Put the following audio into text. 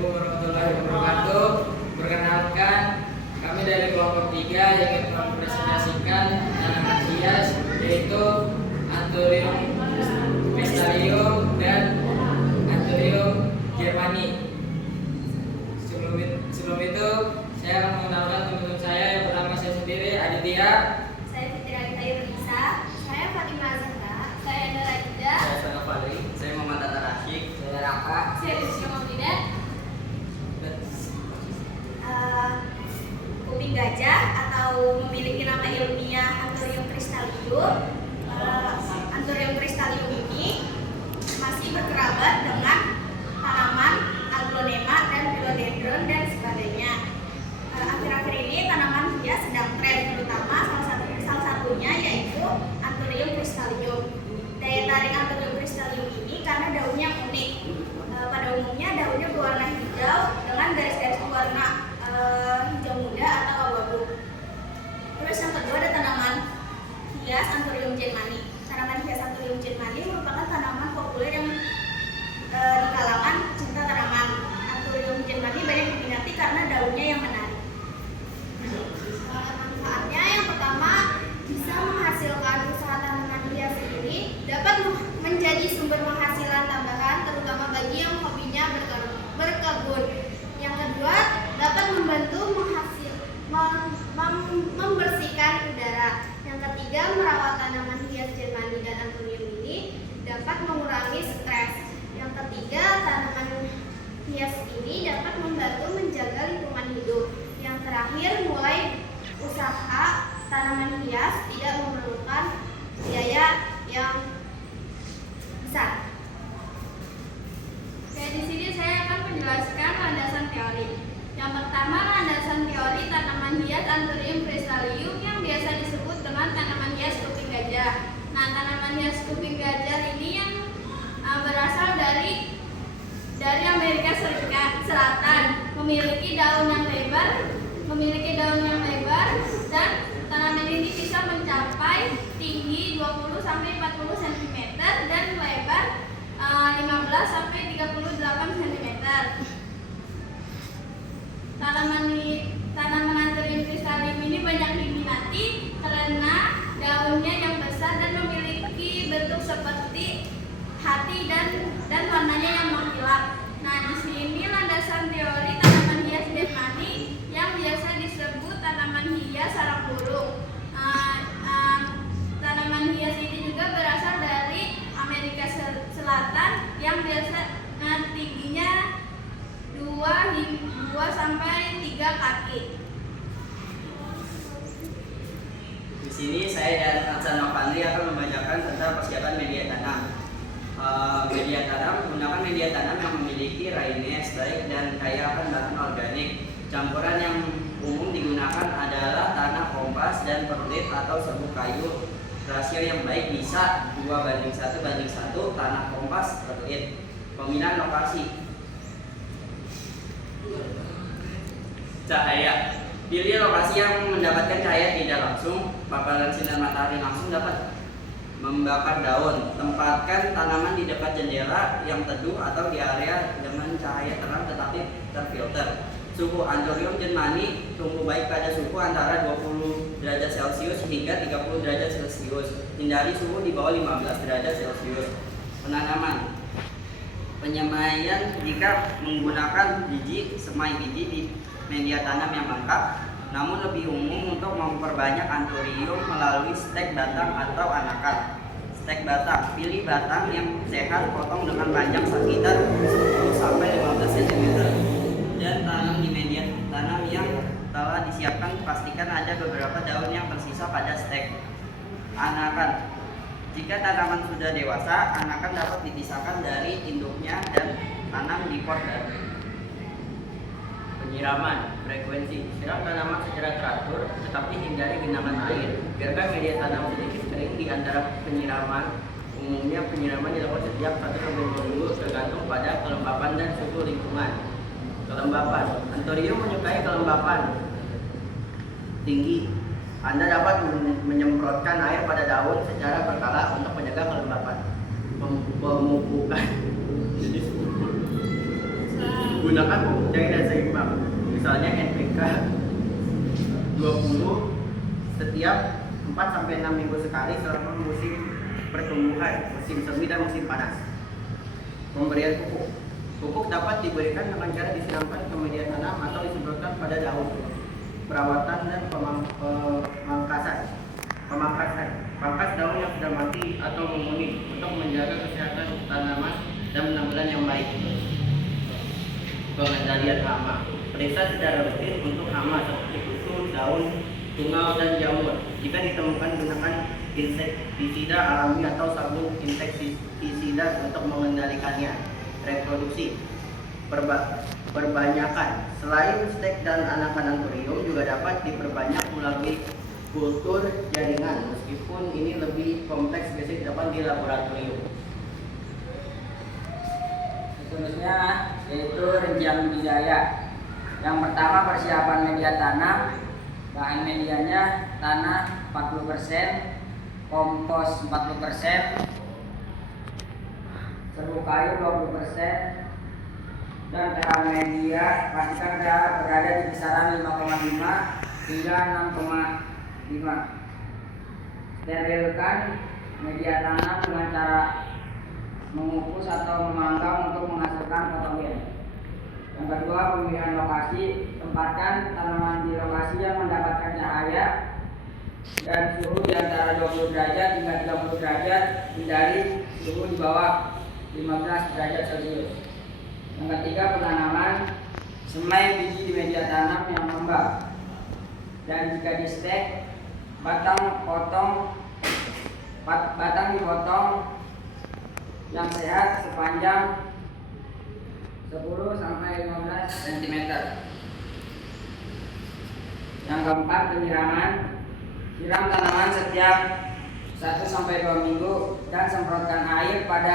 Assalamualaikum warahmatullahi wabarakatuh. Perkenalkan, kami dari kelompok 3 yang ingin mempresentasikan tanaman hias yaitu Anthurium crystalium dan Anthurium germani. Sebelum itu, saya akan mengenalkan teman-teman saya. Yang pertama saya sendiri, Aditya. Saya Fitri Ayu Risa. Saya Fatimah Zahra. Saya Indra Ida. Saya Sana Fadli. Saya Muhammad Tata Rasyid. Saya Raka. Saya Rizky Maulida. Kuping gajah atau memiliki nama ilmiah Anthurium crystalium. Anthurium crystalium ini masih berkerabat dengan tanaman aglonema dan philodendron dan sebagainya. Akhir-akhir ini tanaman hias sedang tren, terutama salah satunya yaitu Anthurium crystalium. Daya tarik Anthurium crystalium ini karena daunnya yang unik. Pada umumnya daunnya berwarna hijau dengan garis-garis berwarna hijau muda atau abu-abu. Terus yang kedua ada tanaman hias Anthurium germani. Tanaman hias Anthurium germani merupakan tanaman populer yang di kalangan pecinta tanaman. Anthurium germani banyak diminati karena daunnya yang menarik. Manfaatnya yang pertama, bisa menghasilkan usaha tanaman hias ini dapat menjadi sumber penghasilan tambahan, terutama bagi yang hobinya berkebun. Yang kedua, dapat membantu membersihkan udara. Yang ketiga, merawat tanaman hias germani dan anthurium ini dapat mengurangi stres. Yang ketiga, tanaman hias ini dapat membantu menjaga lingkungan hidup. Yang terakhir, mulai usaha tanaman hias tidak memerlukan biaya yang besar. Oke, di sini saya akan menjelaskan landasan teori. Yang pertama, landasan teori tanaman hias Anthurium crystalium yang biasa disebut dengan tanaman hias kuping gajah. Nah, tanaman hias kuping gajah ini yang berasal dari Amerika Selatan, memiliki daun yang lebar dan tanaman ini bisa mencapai tinggi 20 sampai 40 cm dan lebar 15 sampai 38 cm. Tanaman Anthurium crystalium ini banyak diminati karena daunnya yang besar dan memiliki bentuk seperti hati dan warnanya yang mengkilap. Nah, di sini landasan teori tanaman hias germani yang biasa disebut tanaman hias sarang burung. Tanaman hias ini juga berasal dari Amerika Selatan yang biasa tingginya 2 sampai 3 kaki. Di sini saya dan Hasan Fadli akan membacakan tentang persiapan media tanam. Media tanam menggunakan media tanam yang memiliki rainess baik dan kaya akan bahan organik. Campuran yang umum digunakan adalah tanah kompas dan perlit atau serbuk kayu. Rasio yang baik bisa 2:1:1 tanah kompas perlit. Pemilihan lokasi. Cahaya. Pilih lokasi yang mendapatkan cahaya tidak langsung. Paparan sinar matahari langsung dapat membakar daun. Tempatkan tanaman di dekat jendela yang teduh atau di area dengan cahaya terang tetapi terfilter. Suhu Anthurium germani tumbuh baik pada suhu antara 20 derajat Celcius hingga 30 derajat Celcius. Hindari suhu di bawah 15 derajat Celcius. Penanaman. Penyemaian jika menggunakan semai biji di media tanam yang lengkap, namun lebih umum untuk memperbanyak Anthurium melalui stek batang atau anakan. Stek batang, pilih batang yang sehat, potong dengan panjang sekitar 10 sampai 15 cm dan tanam di media tanam yang telah disiapkan. Pastikan ada beberapa daun yang tersisa pada stek. Anakan. Jika tanaman sudah dewasa, anakan dapat dipisahkan dari induknya dan tanam di pot baru. Penyiraman, frekuensi. Siram tanaman secara teratur, tetapi hindari genangan air. Biarkan media tanam sedikit kering di antara penyiraman. Umumnya penyiraman dilakukan setiap 1-2 minggu tergantung pada kelembapan dan suhu lingkungan. Kelembapan. Anthurium menyukai kelembapan tinggi. Anda dapat menyemprotkan air pada daun secara berkala untuk menjaga kelembapan. Pemupukan. Gunakan pupuk cair dan seimbang. Misalnya NPK 20 setiap 4 sampai 6 minggu sekali selama musim pertumbuhan, musim semi dan musim panas. Pemberian pupuk. Pupuk dapat diberikan dengan cara disiramkan ke media tanam atau disemprotkan pada daun. Perawatan dan pemangkasan. Pangkas daun yang sudah mati atau menguning untuk menjaga kesehatan tanaman dan penampilan yang baik. Pengendalian hama. Periksa secara rutin untuk hama seperti kutu, daun, tungau, dan jamur. Jika ditemukan, gunakan insektisida alami atau sabun insektisida untuk mengendalikannya. Reproduksi. Perbanyakan. Selain stek dan anakan anthurium juga dapat diperbanyak melalui kultur jaringan, meskipun ini lebih kompleks biasanya didapat di laboratorium. Seterusnya yaitu rincian budidaya. Yang pertama persiapan media tanam. Bahan medianya tanah 40%, kompos 40%, serbuk kayu 20%, dan pH media pastikan berada di kisaran 5,5 hingga 6,5. Sterilkan media tanam dengan cara mengukus atau memanggang untuk menghasilkan patogen. Yang kedua, pemilihan lokasi. Tempatkan tanaman di lokasi yang mendapatkan cahaya dan suhu di antara 20 derajat hingga 30 derajat, hindari suhu di bawah 15 derajat Celcius. Yang ketiga, penanaman. Semai biji di media tanam yang lembab. Dan jika di stek, batang dipotong yang sehat sepanjang 10 sampai 15 cm. Yang keempat, penyiraman. Siram tanaman setiap 1 sampai 2 minggu dan semprotkan air pada